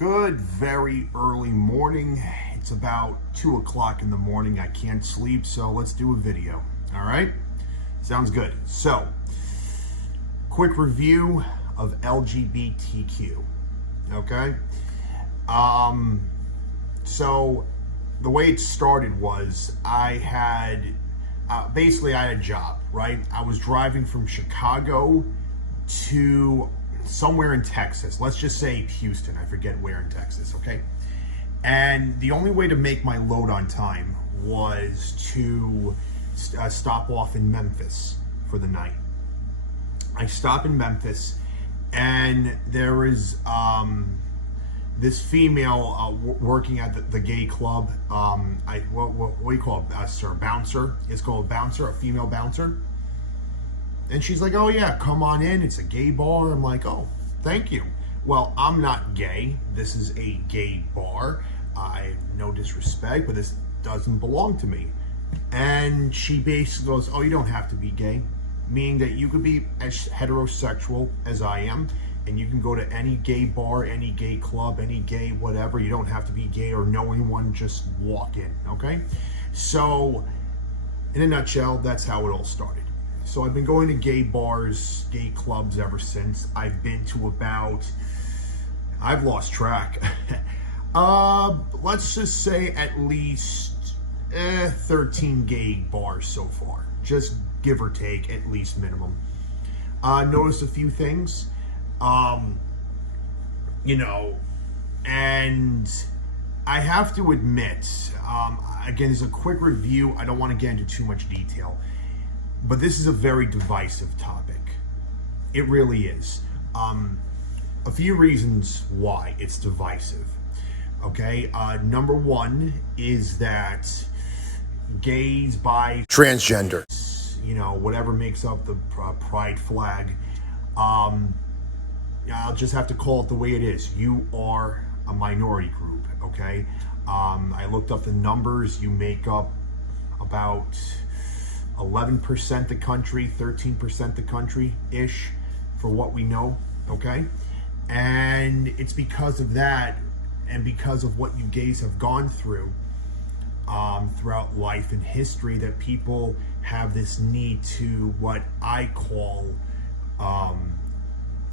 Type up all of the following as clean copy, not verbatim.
Good, very early morning. It's about 2 o'clock in the morning. I can't sleep, so let's do a video. All right? Sounds good. So, quick review of LGBTQ. Okay? So the way it started was I had a job, right? I was driving from Chicago to somewhere in Texas. Let's just say Houston. I forget where in Texas, okay? And the only way to make my load on time was to stop off in Memphis for the night. I stop in Memphis, and there is this female working at the gay club. What do you call it, sir? Bouncer. It's called bouncer, a female bouncer. And she's like, "Oh yeah, come on in. It's a gay bar." I'm like, "Oh, thank you." Well, I'm not gay. This is a gay bar. No disrespect, but this doesn't belong to me. And she basically goes, "Oh, you don't have to be gay," meaning that you could be as heterosexual as I am, and you can go to any gay bar, any gay club, any gay whatever. You don't have to be gay or know anyone, just walk in, okay? So, in a nutshell, that's how it all started. So I've been going to gay bars, gay clubs ever since. I've been to about, I've lost track. Let's just say at least 13 gay bars so far. Just give or take, at least minimum. Noticed a few things. And I have to admit, again, as a quick review, I don't want to get into too much detail, but this is a very divisive topic. It really is. A few reasons why it's divisive. Okay, number one is that gays, bi, transgender, whatever makes up the pride flag, I'll just have to call it the way it is. You are a minority group, okay? I looked up the numbers. You make up about 11% the country, 13% the country-ish, for what we know, okay? And it's because of that, and because of what you gays have gone through throughout life and history, that people have this need to, what I call,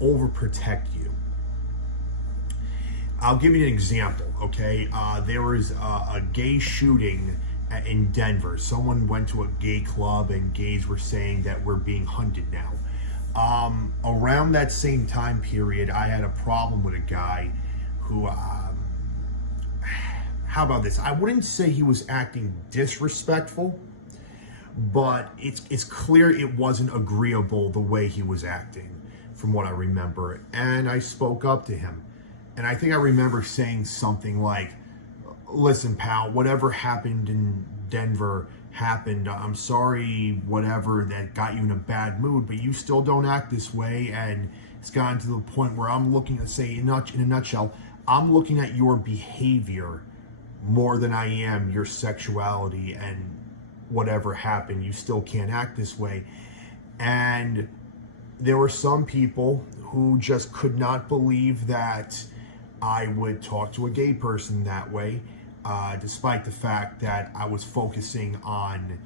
overprotect you. I'll give you an example, okay? There was a gay shooting in Denver. Someone went to a gay club and gays were saying that we're being hunted now. Around that same time period, I had a problem with a guy who, how about this? I wouldn't say he was acting disrespectful, but it's clear it wasn't agreeable the way he was acting, from what I remember. And I spoke up to him. And I think I remember saying something like, "Listen, pal, whatever happened in Denver happened. I'm sorry, whatever, that got you in a bad mood, but you still don't act this way." And it's gotten to the point where I'm looking to say, in a nutshell, I'm looking at your behavior more than I am your sexuality, and whatever happened, you still can't act this way. And there were some people who just could not believe that I would talk to a gay person that way, despite the fact that I was focusing on,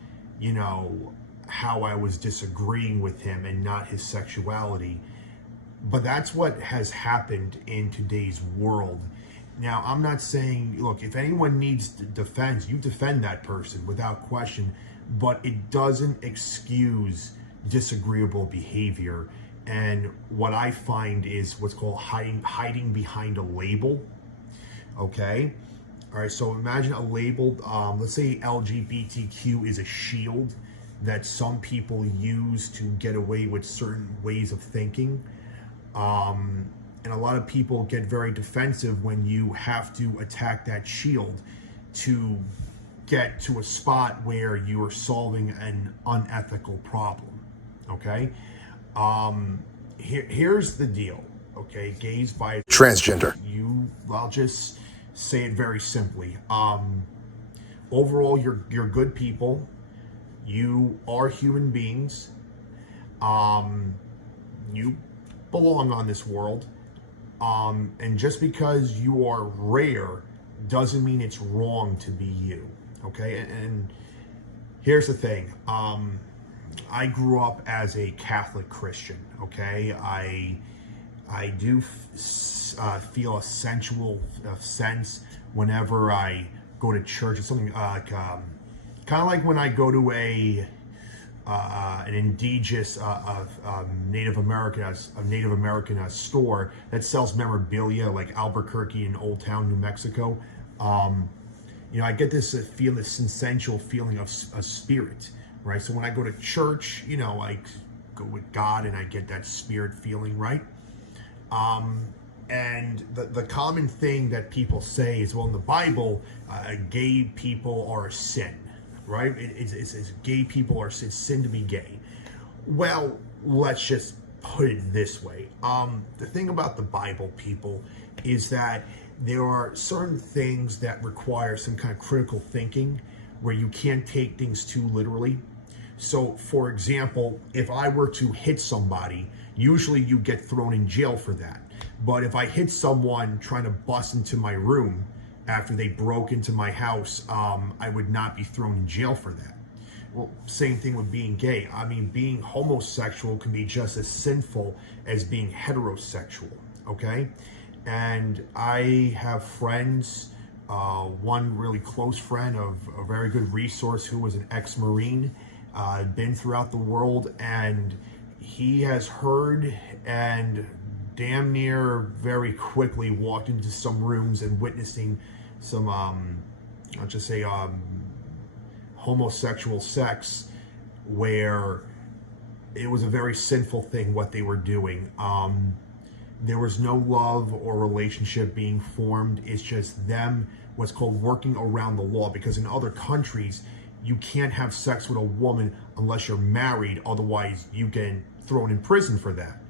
how I was disagreeing with him and not his sexuality. But that's what has happened in today's world. Now, I'm not saying, look, if anyone needs defense, you defend that person without question, but it doesn't excuse disagreeable behavior. And what I find is what's called hiding behind a label. Okay? All right, so imagine a label, let's say LGBTQ is a shield that some people use to get away with certain ways of thinking. And a lot of people get very defensive when you have to attack that shield to get to a spot where you are solving an unethical problem, okay? Here's the deal, okay? Gays, bi, transgender. I'll just say it very simply. Overall, you're good people. You are human beings. You belong on this world. And just because you are rare doesn't mean it's wrong to be you. Okay. And here's the thing. I grew up as a Catholic Christian. Okay. I do feel a sensual sense whenever I go to church. It's something like kind of like when I go to an indigenous Native American store that sells memorabilia, like Albuquerque and Old Town, New Mexico. I get this sensual feeling of a spirit, right? So when I go to church, I go with God and I get that spirit feeling, right? And the common thing that people say is, well, in the Bible, gay people are a sin, right? It's gay people are, it's sin to be gay. Well, let's just put it this way. The thing about the Bible, people, is that there are certain things that require some kind of critical thinking where you can't take things too literally. So, for example, if I were to hit somebody, usually you get thrown in jail for that. But if I hit someone trying to bust into my room after they broke into my house, I would not be thrown in jail for that. Well, same thing with being gay. I mean, being homosexual can be just as sinful as being heterosexual, okay? And I have friends, one really close friend of a very good resource who was an ex-Marine, been throughout the world, and he has heard and damn near very quickly walked into some rooms and witnessing some, I'll just say, homosexual sex where it was a very sinful thing what they were doing. There was no love or relationship being formed. It's just them, what's called working around the law, because in other countries, you can't have sex with a woman unless you're married. Otherwise, you get thrown in prison for that.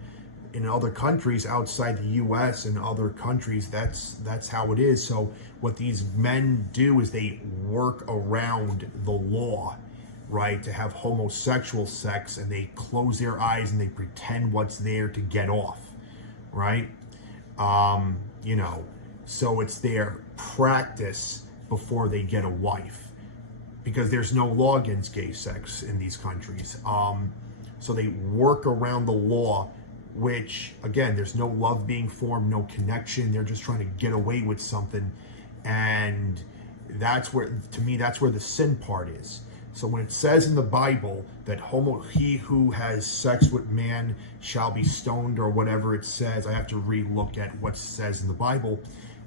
In other countries outside the U.S. and other countries, that's how it is. So what these men do is they work around the law, right, to have homosexual sex, and they close their eyes and they pretend what's there to get off, right? So it's their practice before they get a wife, because there's no law against gay sex in these countries. So they work around the law, which, again, there's no love being formed, no connection. They're just trying to get away with something. And that's where, to me, that's where the sin part is. So when it says in the Bible that he who has sex with man shall be stoned, or whatever it says, I have to re-look at what it says in the Bible.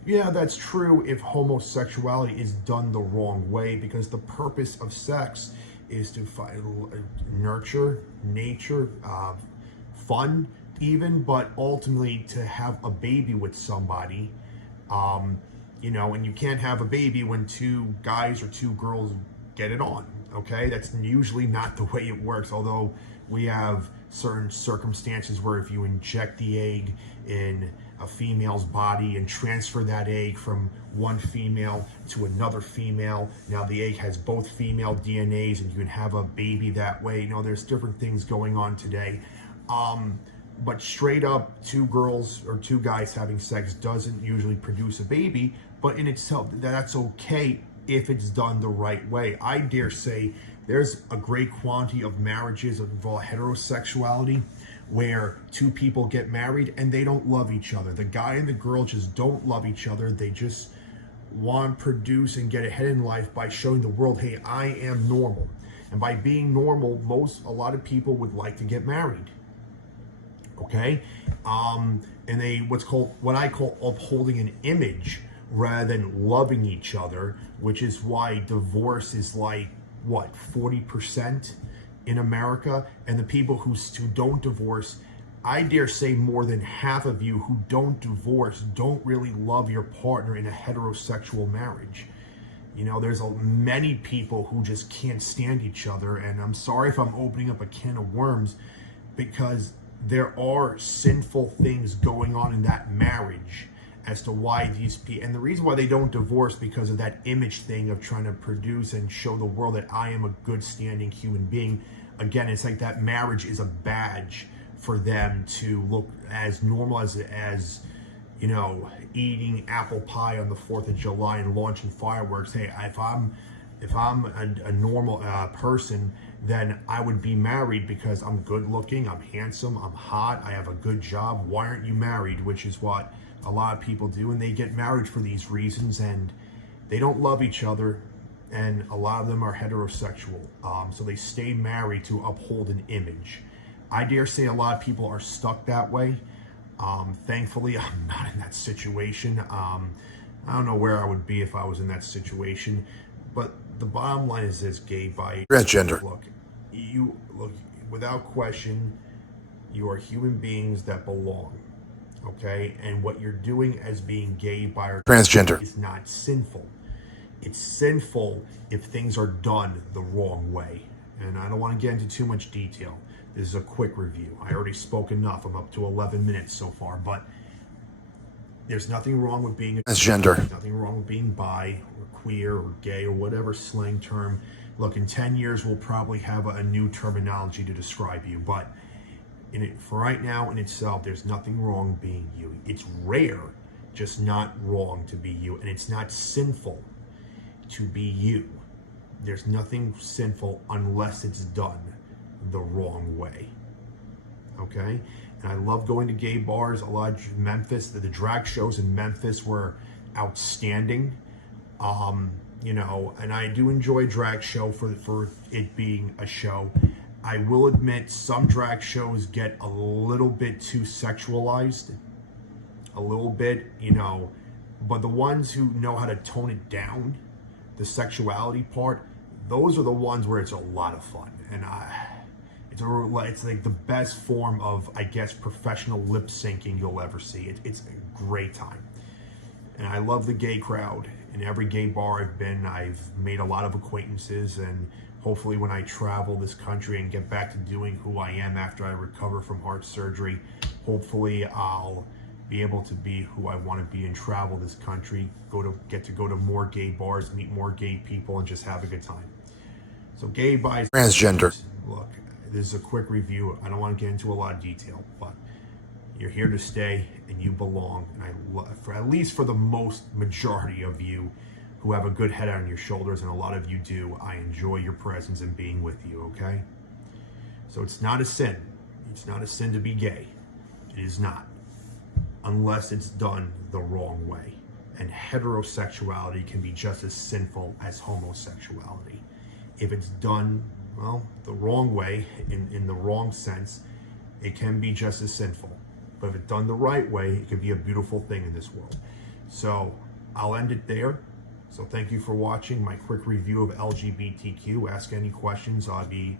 Yeah, that's true if homosexuality is done the wrong way, because the purpose of sex is to nurture, nature, fun even, but ultimately to have a baby with somebody. And you can't have a baby when two guys or two girls get it on, okay? That's usually not the way it works, although we have certain circumstances where if you inject the egg in a female's body and transfer that egg from one female to another female, now the egg has both female DNAs and you can have a baby that way. There's different things going on today. But straight up, two girls or two guys having sex doesn't usually produce a baby, but in itself, that's okay if it's done the right way. I dare say there's a great quantity of marriages that involve heterosexuality where two people get married and they don't love each other. The guy and the girl just don't love each other. They just want to produce and get ahead in life by showing the world, hey, I am normal. And by being normal, a lot of people would like to get married. Okay? And they, what I call upholding an image rather than loving each other, which is why divorce is like, 40% in America? And the people who don't divorce, I dare say more than half of you who don't divorce don't really love your partner in a heterosexual marriage. There's many people who just can't stand each other, and I'm sorry if I'm opening up a can of worms, because there are sinful things going on in that marriage as to why these people, and the reason why they don't divorce, because of that image thing of trying to produce and show the world that I am a good standing human being. Again, it's like that marriage is a badge for them to look as normal as you know, eating apple pie on the 4th of July and launching fireworks. Hey, if I'm a normal person, then I would be married because I'm good looking, I'm handsome, I'm hot, I have a good job. Why aren't you married? Which is what a lot of people do, and they get married for these reasons, and they don't love each other, and a lot of them are heterosexual. So they stay married to uphold an image. I dare say a lot of people are stuck that way. Thankfully, I'm not in that situation. I don't know where I would be if I was in that situation, but the bottom line is this: gay, bi, transgender. Look, without question, you are human beings that belong. Okay, and what you're doing as being gay, bi, or Transgender is not sinful. It's sinful if things are done the wrong way. And I don't want to get into too much detail. This is a quick review. I already spoke enough. I'm up to 11 minutes so far, but there's nothing wrong with being transgender. There's nothing wrong with being bi or queer or gay or whatever slang term. Look, in 10 years, we'll probably have a new terminology to describe you, but for right now in itself, there's nothing wrong being you. It's rare, just not wrong to be you, and it's not sinful to be you. There's nothing sinful unless it's done the wrong way. Okay? And I love going to gay bars. A lot of Memphis, the drag shows in Memphis were outstanding. You know, and I do enjoy drag show for it being a show. I will admit some drag shows get a little bit too sexualized, a little bit, you know, but the ones who know how to tone it down, the sexuality part, those are the ones where it's a lot of fun. And it's like the best form of, I guess, professional lip syncing you'll ever see. It's a great time. And I love the gay crowd. In every gay bar I've been, I've made a lot of acquaintances, and hopefully when I travel this country and get back to doing who I am after I recover from heart surgery, hopefully I'll be able to be who I want to be and travel this country, get to go to more gay bars, meet more gay people, and just have a good time. So gay, bi, Transgender. Look, this is a quick review. I don't want to get into a lot of detail, but you're here to stay and you belong. And at least for the majority of you who have a good head on your shoulders, and a lot of you do, I enjoy your presence and being with you, okay? So it's not a sin. It's not a sin to be gay. It is not. Unless it's done the wrong way. And heterosexuality can be just as sinful as homosexuality. If it's done, well, the wrong way, in the wrong sense, it can be just as sinful. But if it's done the right way, it can be a beautiful thing in this world. So I'll end it there. So thank you for watching my quick review of LGBTQ. Ask any questions, I'll be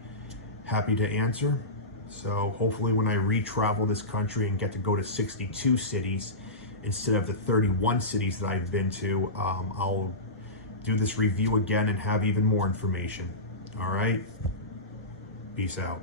happy to answer. So hopefully when I re-travel this country and get to go to 62 cities instead of the 31 cities that I've been to, I'll do this review again and have even more information. All right? Peace out.